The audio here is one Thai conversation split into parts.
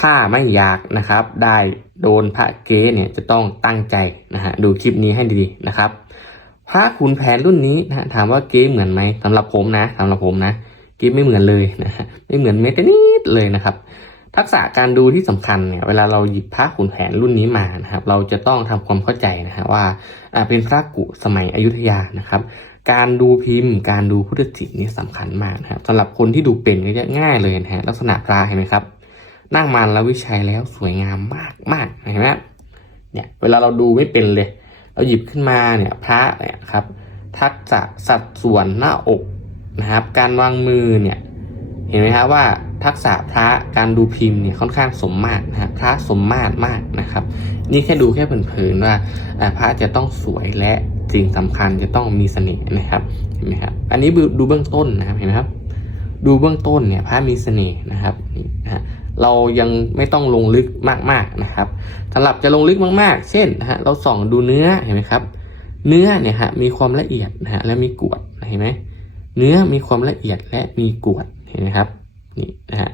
ถ้าไม่อยากนะครับ ได้โดนพระเก๊เนี่ยจะต้องตั้งใจนะฮะดูคลิปนี้ให้ดีๆนะครับ พระขุนแผนรุ่นนี้นะถามว่าเก๊เหมือนไหมสำหรับผมนะสำหรับผมนะเก๊ไม่เหมือนเลยนะฮะไม่เหมือนเมตานิดเลยนะครับ ทักษะการดูที่สำคัญเนี่ยเวลาเราหยิบพระขุนแผนรุ่นนี้มานะครับ เราจะต้องทำความเข้าใจนะฮะว่าอ่าเป็นพระกุสมัยอยุธยานะครับการดูพิมพ์ การดูพุทธศิลป์นี่สำคัญมากนะครับสำหรับคนที่ดูเป็นก็จะง่ายเลยนะฮะลักษณะพระเห็นไหมครับ นั่งมันแล้ววิชัยแล้วสวยงามมากมากเห็นไหมเนี่ยเวลาเราดูไม่เป็นเลย เราหยิบขึ้นมาเนี่ยพระเนี่ยครับทักษะสัดส่วนหน้าอกนะครับการวางมือเนี่ยเห็นไหมครับว่าทักษะพระการดูพิมพ์เนี่ยค่อนข้างสมมาตรนะครับพระสมมาตรมากนะครับ นี่แค่ดูแค่เผินๆว่าอ่าพระจะต้องสวยและสิ่งสำคัญจะต้องมีเสน่ห์นะครับเห็นไหมครับอันนี้ดูเบื้องต้นนะครับเห็นไหมครับ ดูเบื้องต้นเนี่ยพระมีเสน่ห์นะครับนี่นะเรายังไม่ต้องลงลึกมากๆนะครับสำหรับจะลงลึกมากๆ เช่นนะฮะเราส่องดูเนื้อเห็นไหมครับ เนื้อเนี่ยฮะมีความละเอียดนะฮะและมีกวดเห็นไหมเนื้อมีความละเอียดและมีกวดเห็นไหมครับนี่นะฮะ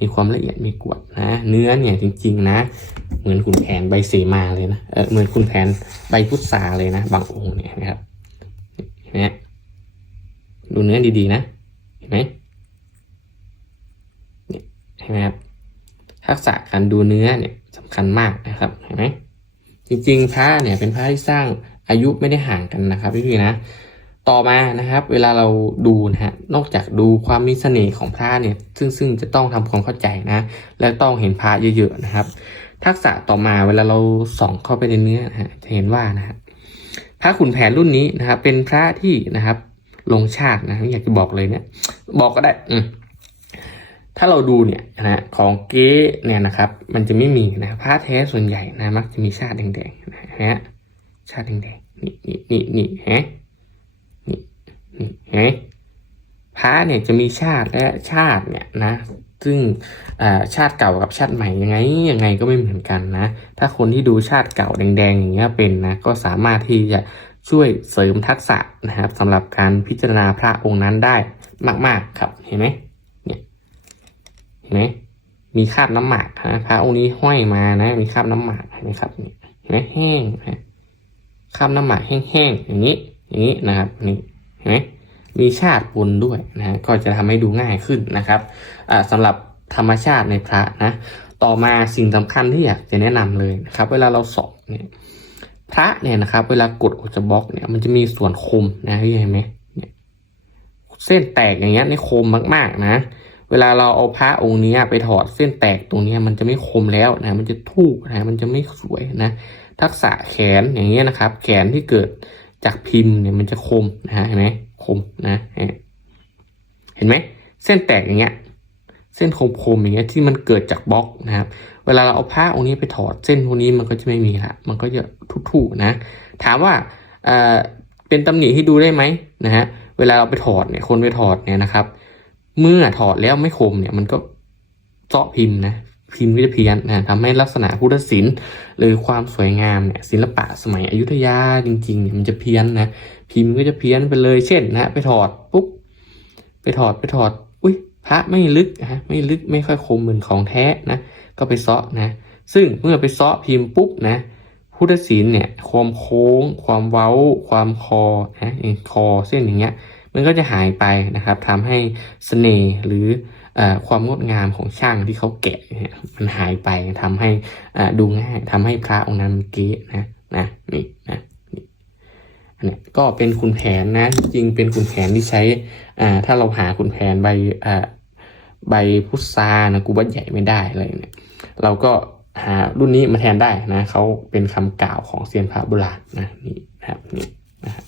มีความละเอียดมีกวดนะ เนื้อเนี่ยจริง ๆ นะ เหมือนคุณแผนใบเสมาเลยนะเออเหมือนคุณแผนใบพุทราเลยนะ บางองค์เนี่ยนะครับเนไหมฮะดูเนื้อดีๆนะ ไหมเนี่ยเห็นไหมครับทักษะการดูเนื้อเนี่ยสำคัญมากนะครับเห็นไหมจริงๆพระเนี่ยเป็นพระที่สร้างอายุไม่ได้ห่างกันนะครับพี่ๆนะ ต่อมานะครับ เวลาเราดูนะฮะนอกจากดูความมีเสน่ห์ของพระเนี่ยซึ่งซึ่งจะต้องทำความเข้าใจนะ และต้องเห็นพระเยอะๆนะครับ ทักษะต่อมาเวลาเราส่องเข้าไปในเนื้อนะฮะจะเห็นว่านะฮะพระขุนแผนรุ่นนี้นะครับ เป็นพระที่นะครับ ลงชาตินะอยากจะบอกเลยเนี่ย บอกก็ได้ อืถ้าเราดูเนี่ยนะของเก๊เนี่ยนะครับ มันจะไม่มีนะผ้าแท้ส่วนใหญ่นะมักจะมีชาติแดงๆนะฮะชาติแดงๆนี่นี่นี่นี่ฮะนี่นี่ฮะผ้าเนี่ยจะมีชาติและชาติเนี่ยนะ ซึ่งชาติเก่ากับชาติใหม่ยังไงยังไงก็ไม่เหมือนกันนะ ถ้าคนที่ดูชาติเก่าแดงๆอย่างเงี้ยเป็นนะ ก็สามารถที่จะ ช่วยเสริมทักษะนะครับสำหรับการพิจารณาพระองค์นั้นได้มาก ๆ ครับเห็นไหมเนี่ยเห็นไหมมีคราบน้ำหมากนะพระองค์นี้ห้อยมานะ มีคราบน้ำหมากเห็นไหมครับนี่เห็นไหมแห้งนะคราบน้ำหมากแห้งๆอย่างนี้ อย่างนี้นะครับนี่เห็นไหมมีชาติปนด้วยนะก็จะทำให้ดูง่ายขึ้นนะครับอ่าสำหรับธรรมชาติในพระนะต่อมาสิ่งสำคัญที่อยากจะแนะนำเลยนะครับ เวลาเราสอบเนี่ย พระเนี่ยนะครับ เวลากดออกจากบล็อกเนี่ยมันจะมีส่วนคมนะพี่เห็นไหมเนี่ยเส้นแตกอย่างเงี้ยนี่คมมากๆนะ เวลาเราเอาพระองค์นี้ไปถอดเส้นแตกตรงนี้มันจะไม่คมแล้วนะ มันจะทูกนะ มันจะไม่สวยนะ ทักษะแขนอย่างเงี้ยนะครับ แขนที่เกิดจากพิมพ์เนี่ยมันจะคมนะฮะเห็นไหมคมนะ เห็นไหมเส้นแตกอย่างเงี้ย เส้นคมๆอย่างเงี้ยที่มันเกิดจากบล็อกนะครับ เวลาเราเอาผ้าองค์นี้ไปถอดเส้นพวกนี้มันก็จะไม่มีละมันก็จะทุกๆนะ ถามว่าเอ่อเป็นตำหนิที่ดูได้ไหมนะฮะเวลาเราไปถอดเนี่ยคนไปถอดเนี่ยนะครับ เมื่อถอดแล้วไม่คมเนี่ยมันก็เจาะพิมพ์นะพิมพ์ก็จะเพี้ยนนะทำให้ลักษณะพุทธศิลป์หรือความสวยงามเนี่ยศิลปะสมัยอยุธยาจริงๆเนี่ยมันจะเพี้ยนนะพิมพ์ก็จะเพี้ยนไปเลยเช่นนะไปถอดปุ๊บไปถอดไปถอด พระไม่ลึกนะไม่ลึกไม่ค่อยคมเหมือนของแท้นะ ก็ไปเซาะนะ ซึ่งเมื่อไปเซาะพิมพ์ปุ๊บนะพุทธศิลป์เนี่ยความโค้ง ความเว้า ความคอนะคอเส้นอย่างเงี้ยมันก็จะหายไปนะครับทำให้เสน่ห์หรืออความงดงามของช่างที่เขาแกะเนี่ยมันหายไปทำให้ดูง่ายทำให้พระองค์นั้นเก๋นะนะนี่นะนี่นเนี้ย ก็เป็นขุนแผนนะ จริงเป็นขุนแผนที่ใช้อ่าถ้าเราหาขุนแผนใบอ่าใบพุทรานะกูบัดใหญ่ไม่ได้อะไรเนี่ยเราก็หารุ่นนี้มาแทนได้นะเขาเป็นคำกล่าวของเซียนพระโบราณนะนี่นะครับนี่นะครับ